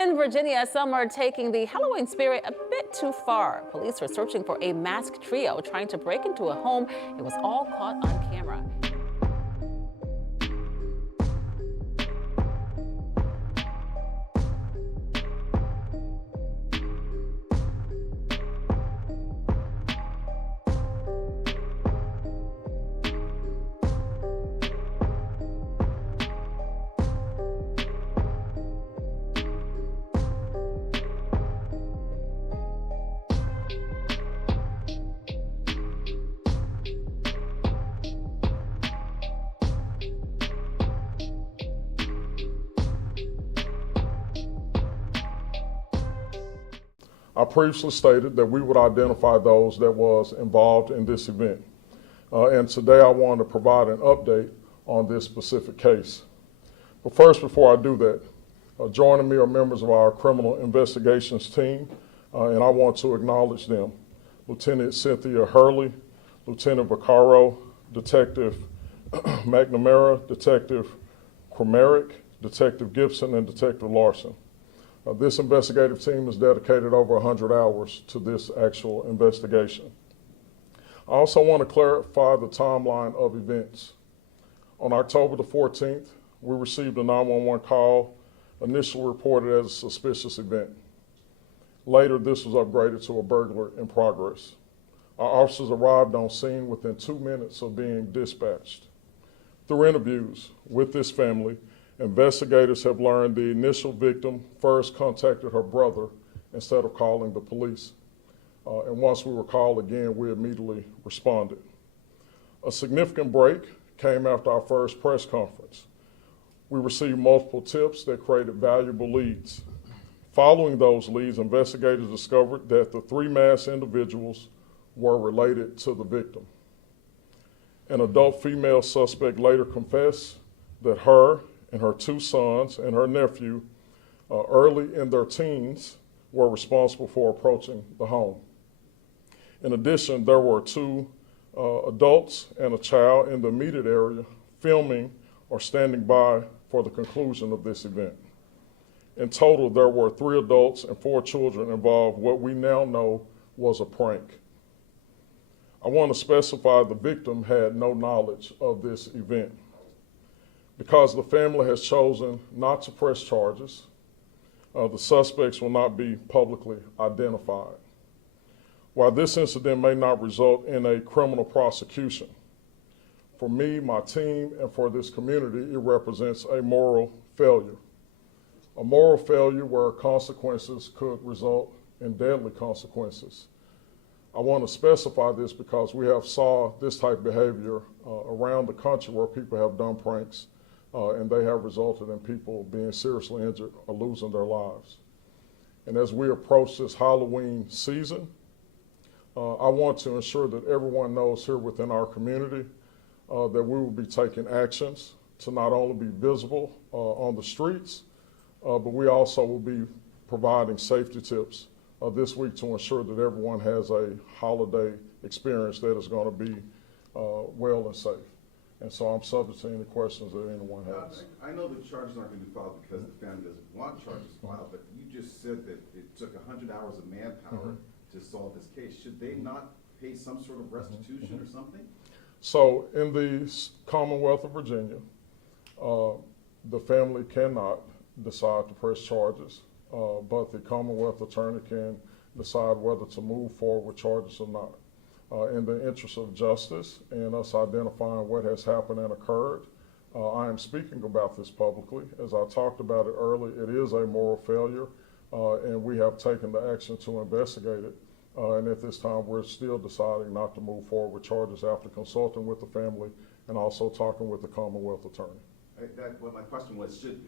In Virginia, some are taking the Halloween spirit a bit too far. Police are searching for a masked trio trying to break into a home. It was all caught on camera. I previously stated that we would identify those that was involved in this event. And today I want to provide an update on this specific case. But first, before I do that, joining me are members of our criminal investigations team, and I want to acknowledge them. Lieutenant Cynthia Hurley, Lieutenant Vaccaro, Detective McNamara, Detective Cromerick, Detective Gibson, and Detective Larson. This investigative team has dedicated over 100 hours to this actual investigation. I also want to clarify the timeline of events. On October the 14th, we received a 911 call, initially reported as a suspicious event. Later, this was upgraded to a burglary in progress. Our officers arrived on scene within 2 minutes of being dispatched. Through interviews with this family, investigators have learned the initial victim first contacted her brother instead of calling the police. And once we were called again, we immediately responded. A significant break came after our first press conference. We received multiple tips that created valuable leads. Following those leads, investigators discovered that the 3 masked individuals were related to the victim. An adult female suspect later confessed that her and her 2 sons and her nephew, early in their teens, were responsible for approaching the home. In addition, there were 2 adults and a child in the immediate area filming or standing by for the conclusion of this event. In total, there were 3 adults and 4 children involved, what we now know was a prank. I want to specify the victim had no knowledge of this event. Because the family has chosen not to press charges, the suspects will not be publicly identified. While this incident may not result in a criminal prosecution, for me, my team, and for this community, it represents a moral failure. A moral failure where consequences could result in deadly consequences. I want to specify this because we have saw this type of behavior around the country where people have done pranks and they have resulted in people being seriously injured or losing their lives. And as we approach this Halloween season, I want to ensure that everyone knows here within our community that we will be taking actions to not only be visible on the streets, but we also will be providing safety tips this week to ensure that everyone has a holiday experience that is going to be well and safe. And so I'm subject to any questions that anyone has. I know the charges aren't going to be filed because the family doesn't want charges filed, but you just said that it took 100 hours of manpower to solve this case. Should they not pay some sort of restitution or something? So in the Commonwealth of Virginia, the family cannot decide to press charges, but the Commonwealth attorney can decide whether to move forward with charges or not. In the interest of justice and us identifying what has happened and occurred, I am speaking about this publicly. As I talked about it earlier, it is a moral failure, and we have taken the action to investigate it. And at this time, we're still deciding not to move forward with charges after consulting with the family and also talking with the Commonwealth attorney. Well, my question was, since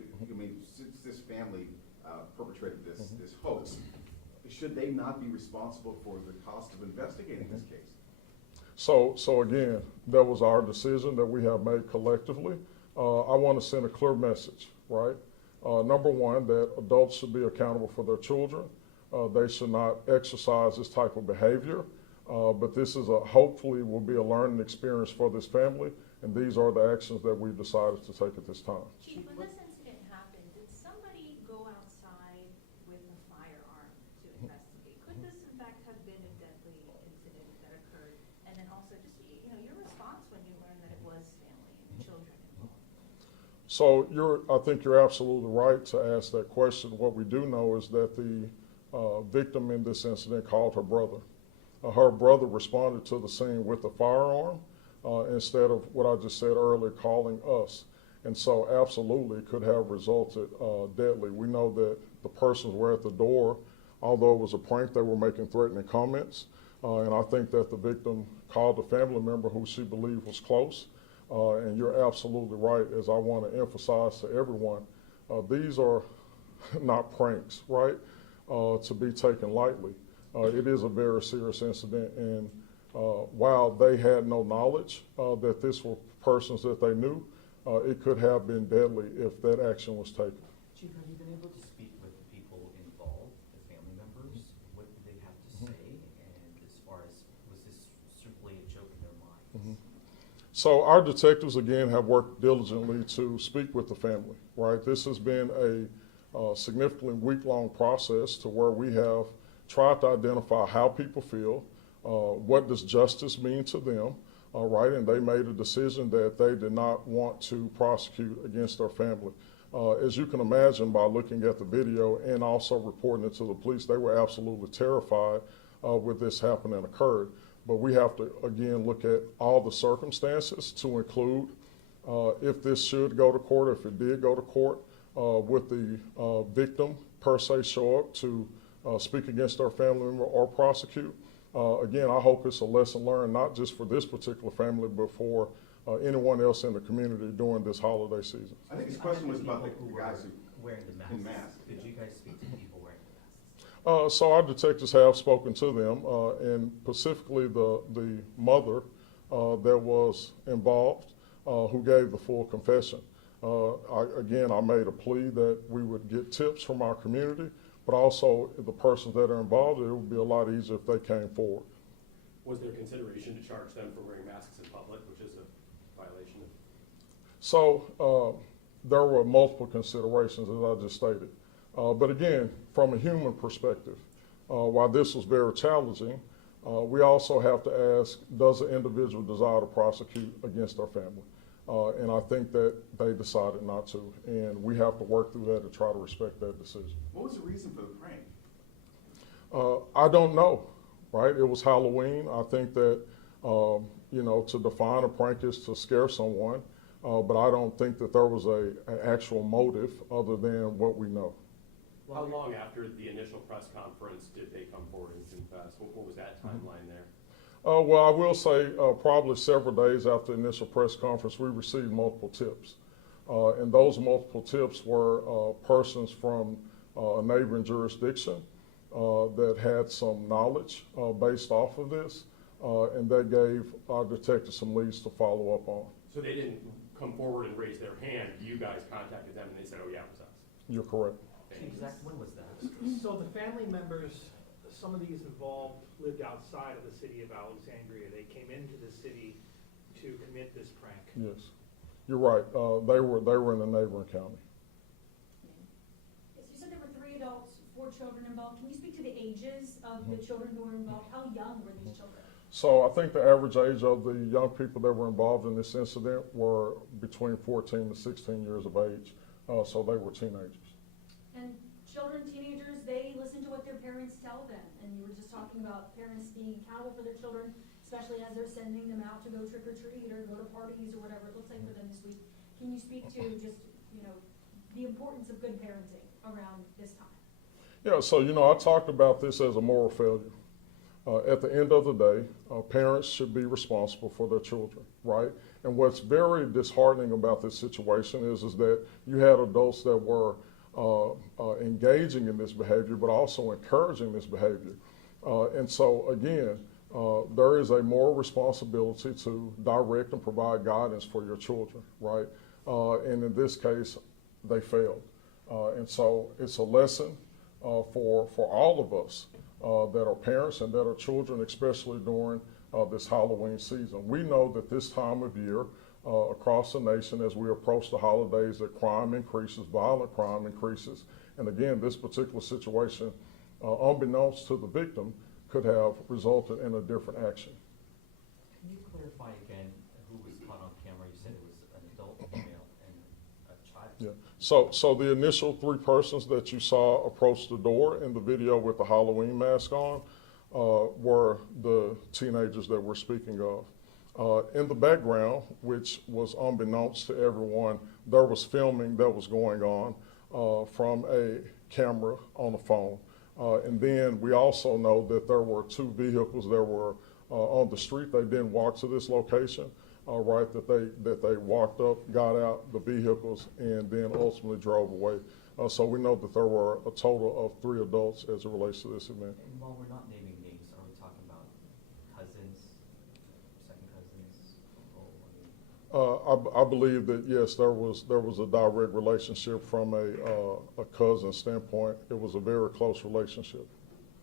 this family perpetrated this hoax, should they not be responsible for the cost of investigating this case? So again, that was our decision that we have made collectively. I want to send a clear message, right? Number one, that adults should be accountable for their children. They should not exercise this type of behavior, but this is hopefully will be a learning experience for this family, and these are the actions that we've decided to take at this time. Chief, when this incident happened, did somebody go outside So I think you're absolutely right to ask that question. What we do know is that the victim in this incident called her brother. Her brother responded to the scene with a firearm instead of what I just said earlier, calling us. And so absolutely it could have resulted deadly. We know that the persons were at the door. Although it was a prank, they were making threatening comments. And I think that the victim called a family member who she believed was close. And you're absolutely right, as I want to emphasize to everyone, these are not pranks, right, to be taken lightly. It is a very serious incident, and while they had no knowledge that this were persons that they knew, it could have been deadly if that action was taken. Chief, have you been able to speak with the people involved, the family members? What did they have to say? And as far as, was this simply a joke in their minds? So our detectives, again, have worked diligently to speak with the family, right? This has been a significantly week-long process to where we have tried to identify how people feel, what does justice mean to them, right? And they made a decision that they did not want to prosecute against their family. As you can imagine by looking at the video and also reporting it to the police, they were absolutely terrified with this happening occurred. But we have to, again, look at all the circumstances to include if this should go to court, if it did go to court, would the victim per se show up to speak against our family member or prosecute? Again, I hope it's a lesson learned, not just for this particular family, but for anyone else in the community during this holiday season. I think his question was about the guys who Wearing the masks. in masks. Did you guys speak to people wearing the masks? So our detectives have spoken to them, and specifically the mother that was involved, who gave the full confession. I made a plea that we would get tips from our community, but also the persons that are involved, it would be a lot easier if they came forward. Was there consideration to charge them for wearing masks in public, which is a violation of? So there were multiple considerations, as I just stated. But again, from a human perspective, while this was very challenging, we also have to ask, does the individual desire to prosecute against their family? And I think that they decided not to, and we have to work through that to try to respect that decision. What was the reason for the prank? I don't know, right? It was Halloween. I think that, to define a prank is to scare someone, but I don't think that there was an actual motive other than what we know. How long after the initial press conference did they come forward and confess? What was that timeline there? Well, I will say probably several days after the initial press conference, we received multiple tips. And those multiple tips were persons from a neighboring jurisdiction that had some knowledge based off of this, and they gave our detectives some leads to follow up on. So they didn't come forward and raise their hand. You guys contacted them and they said, oh yeah, it was us. You're correct. Exactly, when was that? So the family members, some of these involved lived outside of the city of Alexandria. They came into the city to commit this prank. Yes, you're right. They were in a neighboring county. Yes, you said there were 3 adults, 4 children involved. Can you speak to the ages of the children who were involved? How young were these children? So I think the average age of the young people that were involved in this incident were between 14 to 16 years of age. So they were teenagers. And children, teenagers, they listen to what their parents tell them. And you were just talking about parents being accountable for their children, especially as they're sending them out to go trick or treat or go to parties or whatever it looks like for them this week. Can you speak to just, the importance of good parenting around this time? Yeah, so I talked about this as a moral failure. At the end of the day, parents should be responsible for their children, right? And what's very disheartening about this situation is that you had adults that were engaging in this behavior, but also encouraging this behavior. And so again, there is a moral responsibility to direct and provide guidance for your children, right? And in this case, they failed. And so it's a lesson for all of us that are parents and that are children, especially during this Halloween season. We know that this time of year, across the nation, as we approach the holidays, that crime increases, violent crime increases. And again, this particular situation, unbeknownst to the victim, could have resulted in a different action. Can you clarify again who was caught on camera? You said it was an adult female and a Yeah. So the initial 3 persons that you saw approach the door in the video with the Halloween mask on were the teenagers that we're speaking of. In the background, which was unbeknownst to everyone, there was filming that was going on from a camera on the phone. And then we also know that there were 2 vehicles that were on the street. They didn't walk to this location, right? That they walked up, got out the vehicles, and then ultimately drove away. So we know that there were a total of 3 adults as it relates to this event. And while we're not naming names, are we talking about cousins, second cousins, uncle? I believe that yes, there was a direct relationship from a cousin standpoint. It was a very close relationship.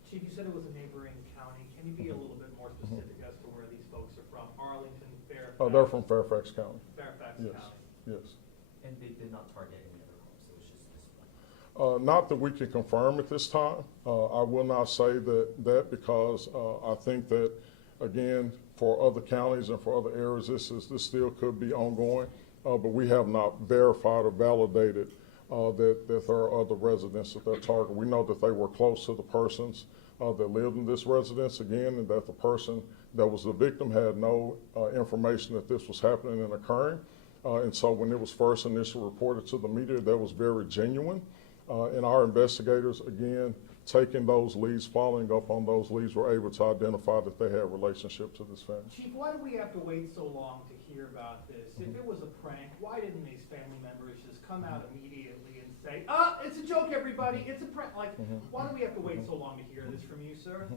Chief, you said it was a neighboring county. Can you be a little bit more specific as to where these folks are from? Arlington, Fairfax? They're from Fairfax County. Fairfax Yes. County. Yes. And they did not target any other homes, it was just this one. Not that we can confirm at this time. I will not say that because I think that, again, for other counties and for other areas, this still could be ongoing, but we have not verified or validated that there are other residents that they're targeting. We know that they were close to the persons that lived in this residence, again, and that the person that was the victim had no information that this was happening and occurring. And so when it was first initially reported to the media, that was very genuine. And our investigators, again, taking those leads, following up on those leads, were able to identify that they had a relationship to this family. Chief, why do we have to wait so long to hear about this? If it was a prank, why didn't these family members just come out immediately and say, it's a joke, everybody, it's a prank? Like, why do we have to wait so long to hear this from you, sir?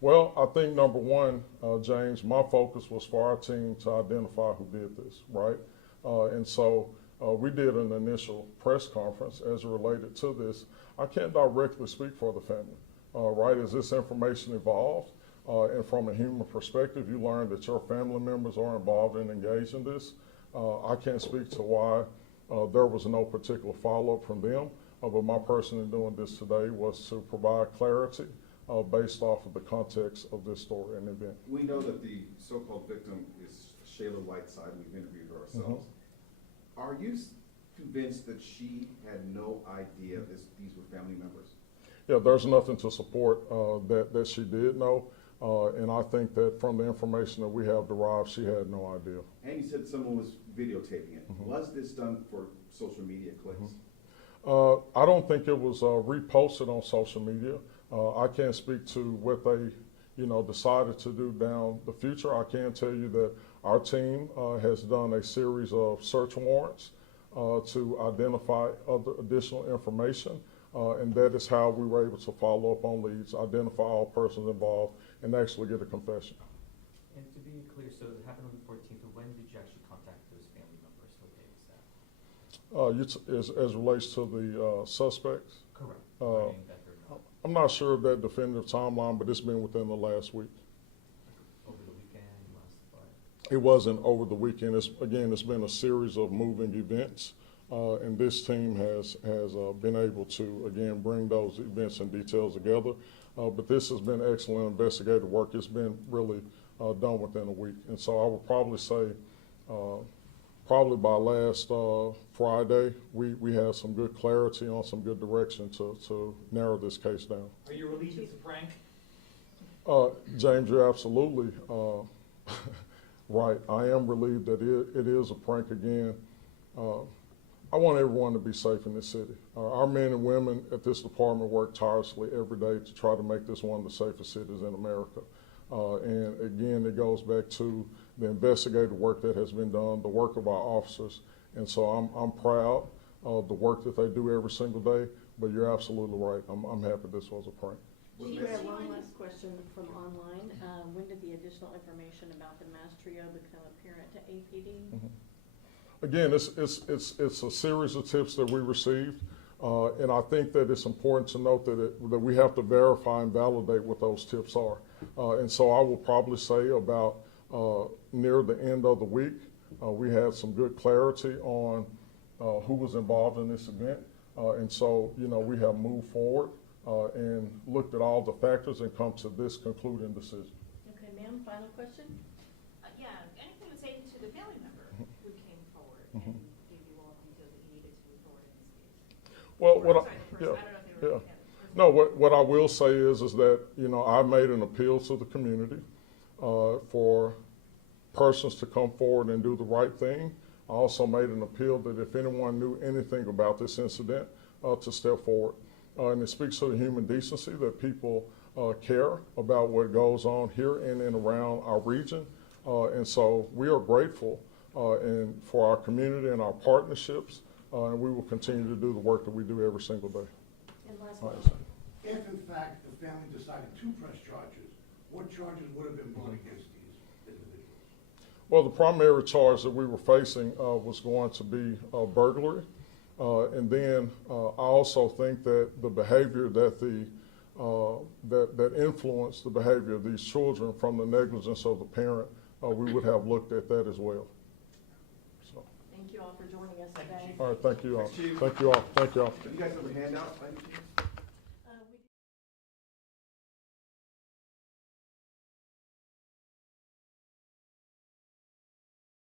Well, I think number one, James, my focus was for our team to identify who did this, right? And so we did an initial press conference as it related to this. I can't directly speak for the family, right? As this information evolved, and from a human perspective, you learn that your family members are involved and engaged in this. I can't speak to why there was no particular follow-up from them, but my person in doing this today was to provide clarity based off of the context of this story and event. We know that the so-called victim is Shayla Whiteside. We've interviewed her ourselves. Are you convinced that she had no idea these were family members? Yeah, there's nothing to support that she did know, and I think that from the information that we have derived, she had no idea. And you said someone was videotaping it. Was this done for social media clicks? I don't think it was reposted on social media. I can't speak to what they, decided to do down the future. I can tell you that our team has done a series of search warrants to identify other additional information, and that is how we were able to follow up on leads, identify all persons involved, and actually get a confession. And to be clear, so it happened on the 14th, but when did you actually contact those family members? What day was that? As relates to the suspects, Correct. Learning that they're not I'm not sure of that definitive timeline, but it's been within the last week. over the weekend, last Friday. It wasn't over the weekend. It's been a series of moving events, and this team has been able to, again, bring those events and details together. But this has been excellent investigative work. It's been really done within a week. And so I would probably say, probably by last Friday, we had some good clarity on some good direction to narrow this case down. Are you relieved it's a prank? James, you're absolutely right. I am relieved that it is a prank again. I want everyone to be safe in this city. Our men and women at this department work tirelessly every day to try to make this one of the safest cities in America. And again, it goes back to the investigative work that has been done, the work of our officers. And so I'm proud of the work that they do every single day, but you're absolutely right. I'm happy this was a prank. Chief, I have one last question from online. When did the additional information about the mass trio become apparent to APD? Again, it's a series of tips that we received, and I think that it's important to note that we have to verify and validate what those tips are. And so I will probably say about near the end of the week, we had some good clarity on who was involved in this event. And so, we have moved forward and looked at all the factors and come to this concluding decision. Okay, ma'am, final question? Yeah, anything to say to the family member who came forward and gave you all the details that you needed to move forward? Well, what I, Sorry, the yeah, person. I don't know if they were. yeah. No, what I will say is that, you know, I made an appeal to the community for persons to come forward and do the right thing. I also made an appeal that if anyone knew anything about this incident, to step forward. And it speaks to the human decency that people care about what goes on here in and around our region. And so we are grateful and for our community and our partnerships, and we will continue to do the work that we do every single day. And last All right. question. If in fact the family decided to press charges, what charges would have been brought against these individuals? Well, the primary charge that we were facing was going to be burglary. And then I also think that the behavior that that influenced the behavior of these children from the negligence of the parent, we would have looked at that as well. So, Thank you all for joining us Thank you, today. Chief. all right, thank you all. Chief. Thank you all. Thank you all. Do you guys have a handout by any chance?